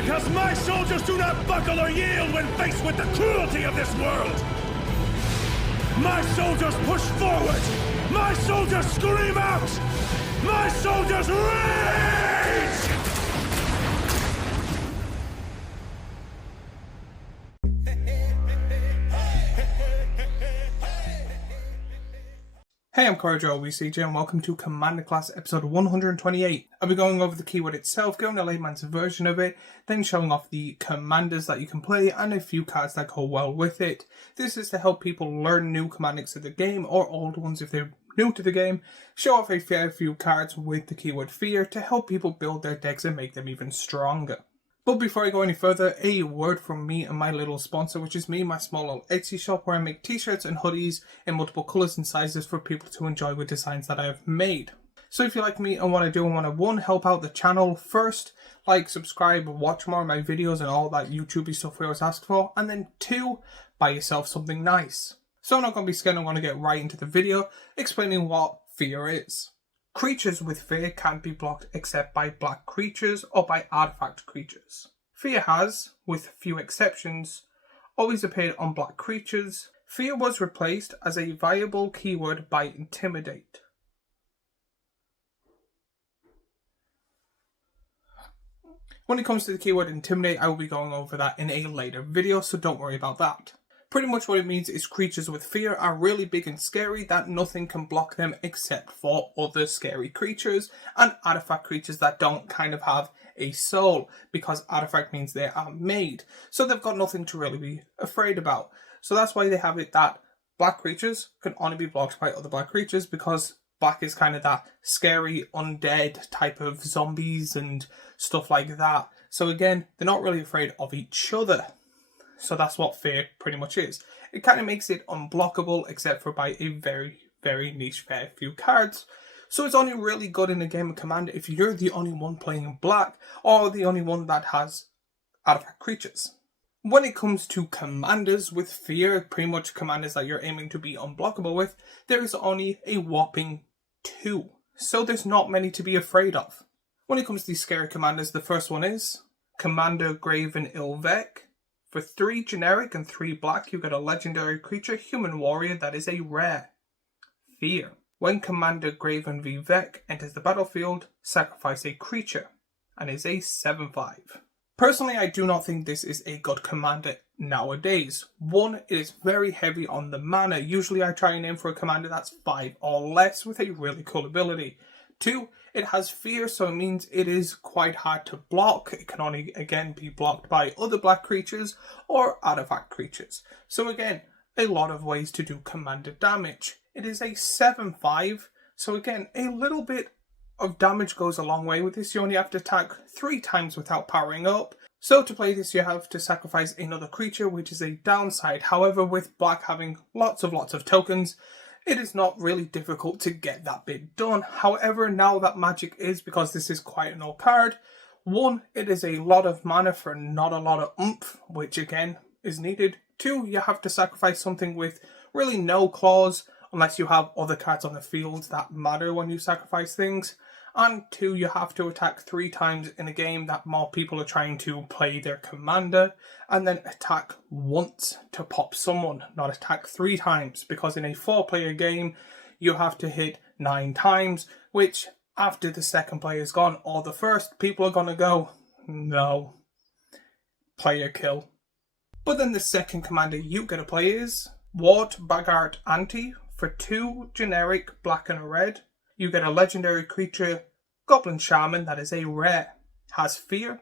Because my soldiers do not buckle or yield when faced with the cruelty of this world. My soldiers push forward. My soldiers scream out. My soldiers rage! Hey, I'm CourageOWCJ and welcome to Commander Class episode 128. I'll be going over the keyword itself, going a layman's version of it, then showing off the commanders that you can play and a few cards that go well with it. This is to help people learn new commanders of the game, or old ones if they're new to the game, show off a fair few cards with the keyword fear to help people build their decks and make them even stronger. But before I go any further, a word from me and my little sponsor, which is me, my small little Etsy shop where I make t-shirts and hoodies in multiple colours and sizes for people to enjoy with designs that I have made. So if you like me and want to do and want to, one, help out the channel, first, like, subscribe, watch more of my videos and all that YouTubey stuff we always ask for, and then two, buy yourself something nice. So I'm not going to be scared, I'm going to get right into the video, explaining what fear is. Creatures with fear can't be blocked except by black creatures or by artifact creatures. Fear has, with few exceptions, always appeared on black creatures. Fear was replaced as a viable keyword by Intimidate. When it comes to the keyword Intimidate, I will be going over that in a later video, so don't worry about that. Pretty much what it means is creatures with fear are really big and scary that nothing can block them except for other scary creatures and artifact creatures that don't kind of have a soul, because artifact means they are made. So they've got nothing to really be afraid about. So that's why they have it that black creatures can only be blocked by other black creatures, because black is kind of that scary undead type of zombies and stuff like that. So again, they're not really afraid of each other. So that's what fear pretty much is. It kind of makes it unblockable except for by a very, very niche fair few cards. So it's only really good in a game of Commander if you're the only one playing in black or the only one that has artifact creatures. When it comes to commanders with fear, pretty much commanders that you're aiming to be unblockable with, there is only a whopping 2. So there's not many to be afraid of. When it comes to these scary commanders, the first one is Commander Graven Ilvek. For 3 generic and 3 black, you get a legendary creature, Human Warrior, that is a rare. Fear. When Commander Graven Vivek enters the battlefield, sacrifice a creature, and is a 7/5. Personally, I do not think this is a good commander nowadays. 1, it is very heavy on the mana. Usually I try and aim for a commander that's 5 or less with a really cool ability. 2, it has fear, so it means it is quite hard to block. It can only, again, be blocked by other black creatures or artifact creatures. So again, a lot of ways to do commander damage. It is a 7/5, so again, a little bit of damage goes a long way with this. You only have to attack 3 times without powering up. So to play this, you have to sacrifice another creature, which is a downside. However, with black having lots of tokens, it is not really difficult to get that bit done. However, now that magic is, because this is quite an old card, 1, it is a lot of mana for not a lot of oomph, which again is needed. 2, you have to sacrifice something with really no claws, unless you have other cards on the field that matter when you sacrifice things. And 2, you have to attack 3 times in a game that more people are trying to play their commander, and then attack once to pop someone, not attack 3 times, because in a 4-player game, you have to hit 9 times, which after the second player is gone, or the first, people are going to go, no, player kill. But then the second commander you get to play is Ward Bagart Anti. For 2 generic black and a red, you get a legendary creature, Goblin Shaman, that is a rare. Has fear.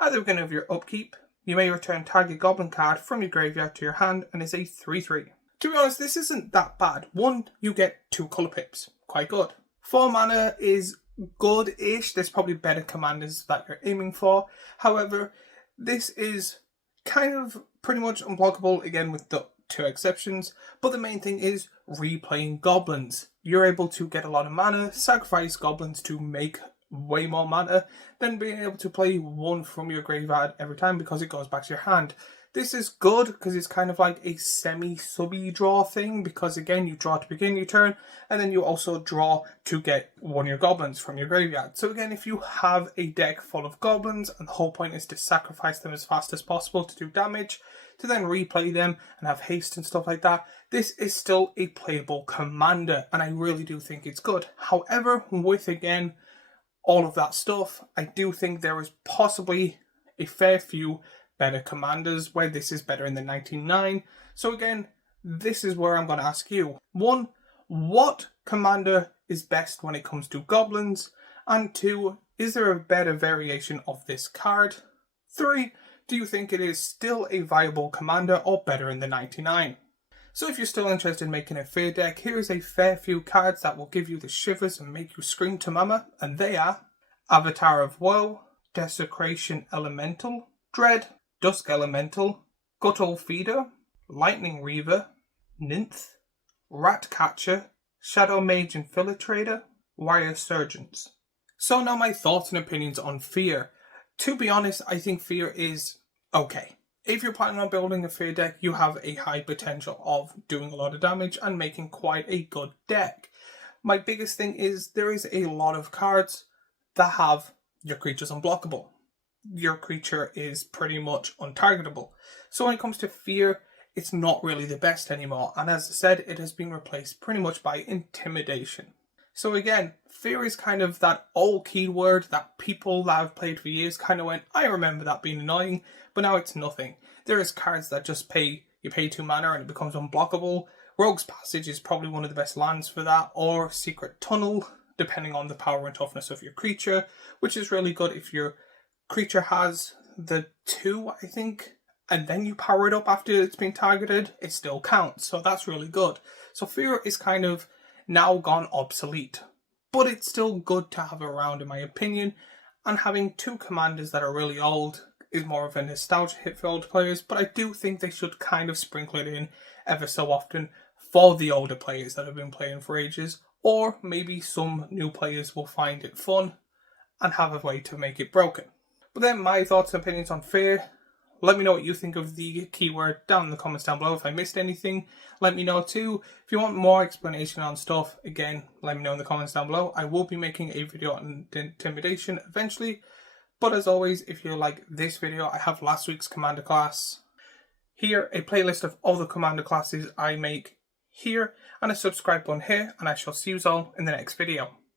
At the beginning of your upkeep, you may return target goblin card from your graveyard to your hand and is a 3/3. To be honest, this isn't that bad. 1, you get 2 colour pips. Quite good. 4 mana is good-ish. There's probably better commanders that you're aiming for. However, this is kind of pretty much unblockable, again with the 2 exceptions, but the main thing is replaying goblins. You're able to get a lot of mana, sacrifice goblins to make way more mana than being able to play one from your graveyard every time because it goes back to your hand. This is good because it's kind of like a semi-subby draw thing, because again, you draw to begin your turn and then you also draw to get one of your goblins from your graveyard. So again, if you have a deck full of goblins and the whole point is to sacrifice them as fast as possible to do damage, to then replay them and have haste and stuff like that, this is still a playable commander and I really do think it's good. However, with again, all of that stuff, I do think there is possibly a fair few better commanders where this is better in the 99. So again, this is where I'm going to ask you. 1, what commander is best when it comes to goblins? And 2, is there a better variation of this card? 3, do you think it is still a viable commander or better in the 99? So if you're still interested in making a Fear deck, here is a fair few cards that will give you the shivers and make you scream to mama, and they are Avatar of Woe, Desecration Elemental, Dread, Dusk Elemental, Guttal Feeder, Lightning Reaver, Ninth, Ratcatcher, Shadow Mage Infiltrator, Wire Surgeons. So now my thoughts and opinions on Fear. To be honest, I think Fear is okay. If you're planning on building a Fear deck, you have a high potential of doing a lot of damage and making quite a good deck. My biggest thing is there is a lot of cards that have your creatures unblockable. Your creature is pretty much untargetable. So when it comes to Fear, it's not really the best anymore. And as I said, it has been replaced pretty much by Intimidation. So again, Fear is kind of that old keyword that people that have played for years kind of went, I remember that being annoying, but now it's nothing. There is cards that just you pay 2 mana and it becomes unblockable. Rogue's Passage is probably one of the best lands for that, or Secret Tunnel, depending on the power and toughness of your creature, which is really good if your creature has the 2, I think, and then you power it up after it's been targeted, it still counts. So that's really good. So Fear is kind of now gone obsolete, but it's still good to have around in my opinion, and having 2 commanders that are really old is more of a nostalgia hit for older players, but I do think they should kind of sprinkle it in ever so often for the older players that have been playing for ages, or maybe some new players will find it fun and have a way to make it broken. But then my thoughts and opinions on Fear. Let me know what you think of the keyword down in the comments down below. If I missed anything, let me know too. If you want more explanation on stuff, again, let me know in the comments down below. I will be making a video on Intimidation eventually. But as always, if you like this video, I have last week's Commander class here, a playlist of all the Commander classes I make here, and a subscribe button here, and I shall see you all in the next video.